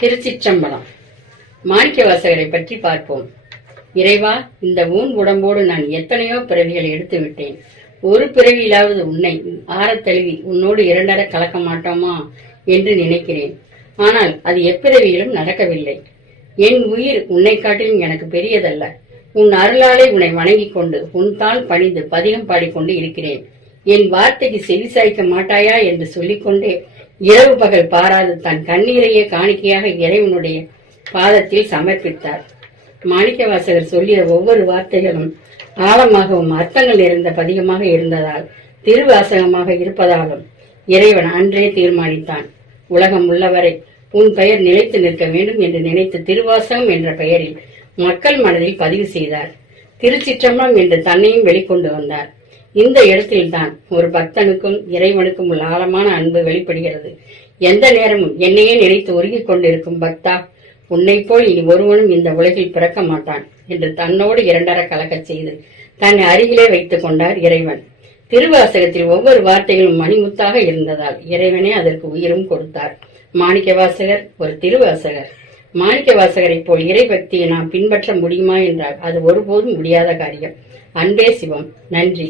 திருச்சிற்றம்பலம். மாணிக்கவாசகரை பற்றி பார்ப்போம். இறைவா, இந்த ஊன் உடம்போடு நான் எத்தனையோ பிறவிகளை எடுத்து விட்டேன். ஒரு பிறவியிலாவது உன்னை ஆறத் தழுவி உன்னோடு இரண்டர கலக்க மாட்டோமா என்று நினைக்கிறேன். ஆனால் அது எப்பிறவியிலும் நடக்கவில்லை. என் உயிர் உன்னை காட்டிலும் எனக்கு பெரியதல்ல. உன் அருளாலே உன்னை வணங்கிக் கொண்டு உன் தாள் பணிந்து பதிகம் பாடிக்கொண்டு இருக்கிறேன். என் வார்த்தைக்கு செவிசாய்க்க மாட்டாயா என்று சொல்லிக்கொண்டே இரவு பகல் பாராது தன் கண்ணீரையே காணிக்கையாக இறைவனுடைய பாதத்தில் சமர்ப்பித்தார். மாணிக்கவாசகர் சொல்லிய ஒவ்வொரு வார்த்தைகளும் ஆழமாகவும் அர்த்தங்கள் நிறைந்த பதிகமாக இருந்ததால், திருவாசகமாக இருப்பதாலும் இறைவன் அன்றே தீர்மானித்தான். உலகம் உள்ளவரை உன் பெயர் நிலைத்து நிற்க வேண்டும் என்று நினைத்து திருவாசகம் என்ற பெயரில் மக்கள் மனதில் பதிவு செய்தார். திருச்சிற்றம்பலம் என்று தன்னையும் வெளிக்கொண்டு வந்தார். இந்த இடத்தில்தான் ஒரு பக்தனுக்கும் இறைவனுக்கும் உள்ள ஆழமான அன்பு வெளிப்படுகிறது. எந்த நேரமும் என்னையே நினைத்து உருகிக் கொண்டிருக்கும் பக்தா, உன்னை போல் இனி ஒருவனும் இந்த உலகில் பிறக்க மாட்டான் என்று தன்னோடு இரண்டர கலக்கச் செய்து தன்னை அருகிலே வைத்துக் கொண்டார் இறைவன். திருவாசகத்தில் ஒவ்வொரு வார்த்தைகளும் மணிமுத்தாக இருந்ததால் இறைவனே அதற்கு உயிரும் கொடுத்தார். மாணிக்கவாசகர் ஒரு திருவாசகர். மாணிக்கவாசகரை போல் இறைபக்தியை நாம் பின்பற்ற முடியுமா என்றால் அது ஒருபோதும் முடியாத காரியம். அன்பே சிவம். நன்றி.